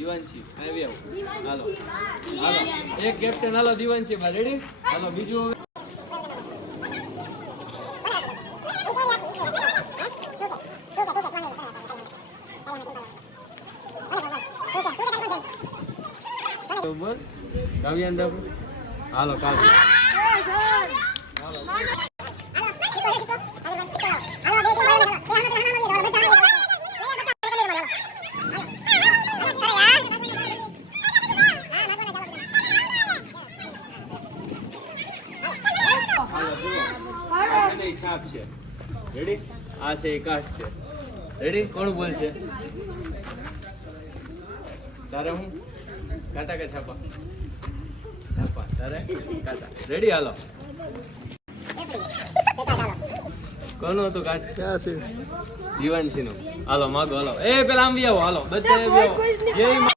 દીવાનસી આવી આવો હાલો હાલો એક કેપ્ટન હાલો દીવાનસી બા રેડી હાલો બીજું બોલ કાવ્યાન હાલો કાવ્ય હાલો છાપ છે રેડી આ છે એકાશ છે રેડી કોણ બોલશે તારે હું કાટા કે છાપા છાપા તારે કાટા રેડી હાલો કોનો હતો કાટ ક્યાં છે દીવાનસી નો હાલો માગો હાલો એ પેલા આમ આવો હાલો બધા આવો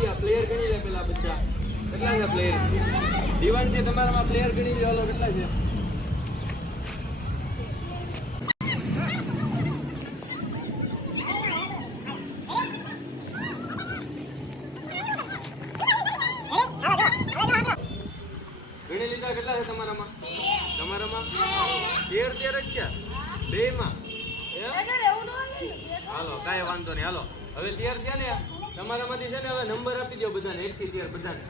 જય પ્લેયર ગણી લે પેલા બધા કેટલા છે પ્લેયર દીવાન છે તમારામાં પ્લેયર ગણી લે હાલો કેટલા છે ગણી લીધા કેટલા છે તમારામાં 13 જ છે બે માં હાલો કાંઈ વાંધો નહીં હાલો હવે 13 છે ને તમારામાંથી છે ને હવે નંબર આપી દો બધાને 1 થી 13 બધાને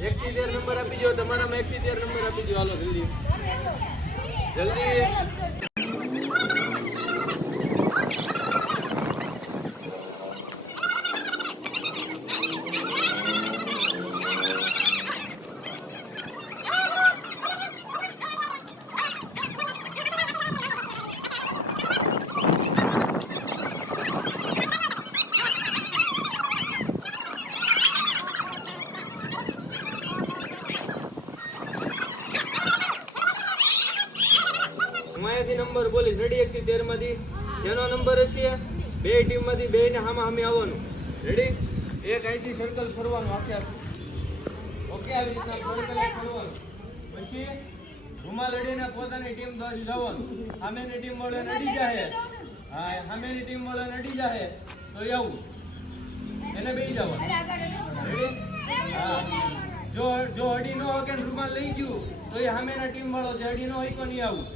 1 થી 13 નંબર આપી દો તમારામાં 1 થી 13 નંબર આપી દો હાલો જલ્દી જલ્દી નંબર બોલીશ રેડી 1 થી 13 માંથી જેનો નંબર હશે બે ટીમ માંથી બે ને હામે આવવાનું રેડી એક અહીંથી સર્કલ ફરવાનું આખે ઓકે આવી રીતના સર્કલ ફરવાનું પછી ઘુમા લડીને પોતાની ટીમ બાજુ જવાનું સામેની ટીમ વાળો નડી જાય હા સામેની ટીમ વાળો નડી જાય તો આવું એને બેહી જવાનું રેડી હા જો અડી નો હોય કે રૂમાલ લઈ ગયું તો એ સામેના ટીમ વાળો જે અડી નો હોય તો નહીં આવું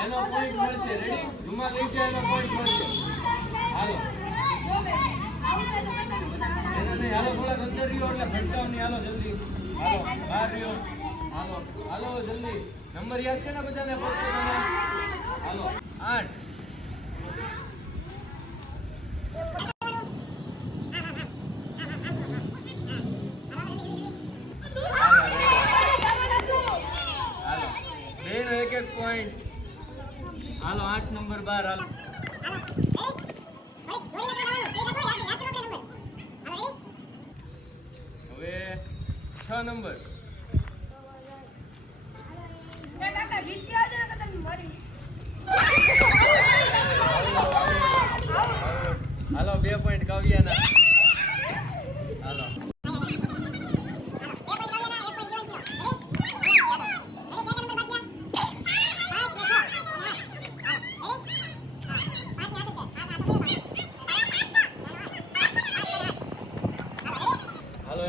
એનો પોઈન્ટ મળશે રેડી રૂમાલ લઈ જાય એનો પોઈન્ટ મળશે હાલો એના નહીં હાલો થોડા અંદર રહ્યો એટલે ભટકાવ નહીં હાલો જલ્દી હાલો બહાર રહ્યો હાલો હાલો જલ્દી નંબર યાદ છે ને બધાને હાલો 8 પોઈન્ટ હાલો 8 નંબર 12 હાલો હવે 6 નંબર હાલો 2 પોઈન્ટ કાવ્યાના હાલો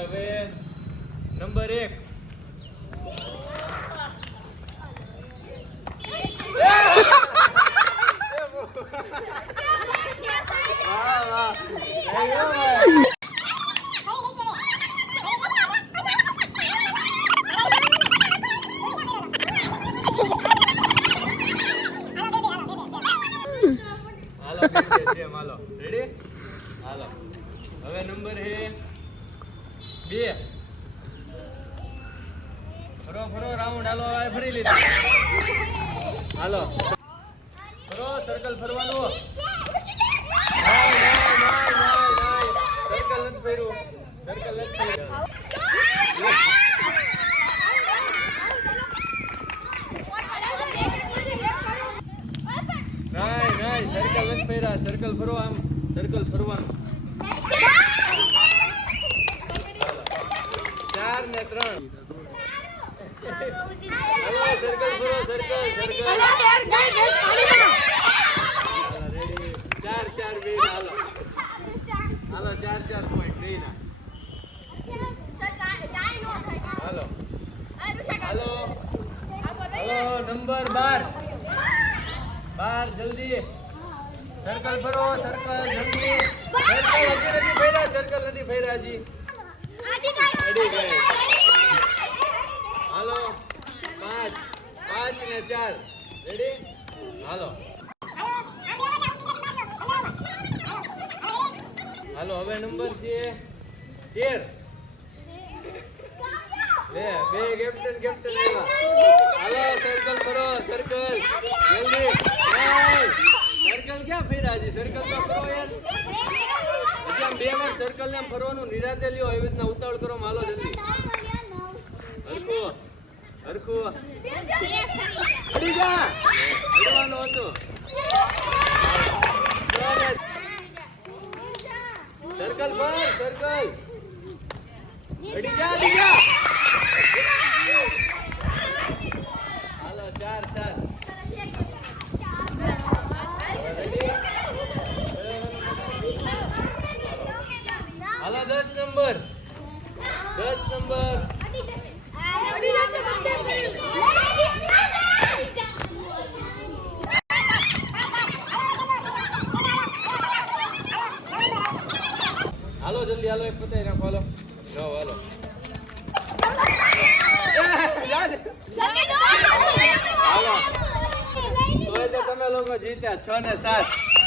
હવે નંબર 1 વાહ વાહ ભાઈ હાલો બે સેમ હાલો રેડી હાલો હવે નંબર હે 2 ફરો ફરો રાઉન્ડ હાલો હવે ફરી લીધા હાલો ફરો સર્કલ ફરવાનું સર્કલ નથી ફર્યું સર્કલ નથી ફર્યું નહીં સર્કલ નથી ફર્યા સર્કલ ફરો આમ સર્કલ ફરવાનું 4 ને 3 હાલો સર્કલ ફરો સર્કલ સર્કલ રેડી 4 4 2 હાલો હાલો 4 4 પોઈન્ટ દેના હાલો હાલો હાલો નંબર 12 જલ્દી સર્કલ ફરો સર્કલ જલ્દી સર્કલ હજી નથી ફર્યા સર્કલ નથી ફર્યા હજી રેડી ગઈ હાલો 5 5 ને 4 રેડી હાલો હાલો હવે નંબર છે 13 લે બે કેપ્ટન આવ્યા હાલો સર્કલ કરો સર્કલ જલ્દી સર્કલ ક્યાં ફેરા હજી સર્કલ તો કરો યાર હજી આમ 2 વાર સર્કલ ને આમ ફરવાનું નિરાતે લ્યો એવી રીતના ઉતાવળ કરો હાલો જલ્દી હરખું હરખું અડી જા અડવાનું હતું સર્કલ પર સર્કલ અડી જા હાલો 4 7 હાલો 10 નંબર હાલો જલ્દી હાલો એક પતાઈ નાખો હાલો હાલો હાલો તો તમે લોકો જીત્યા 6 ને 7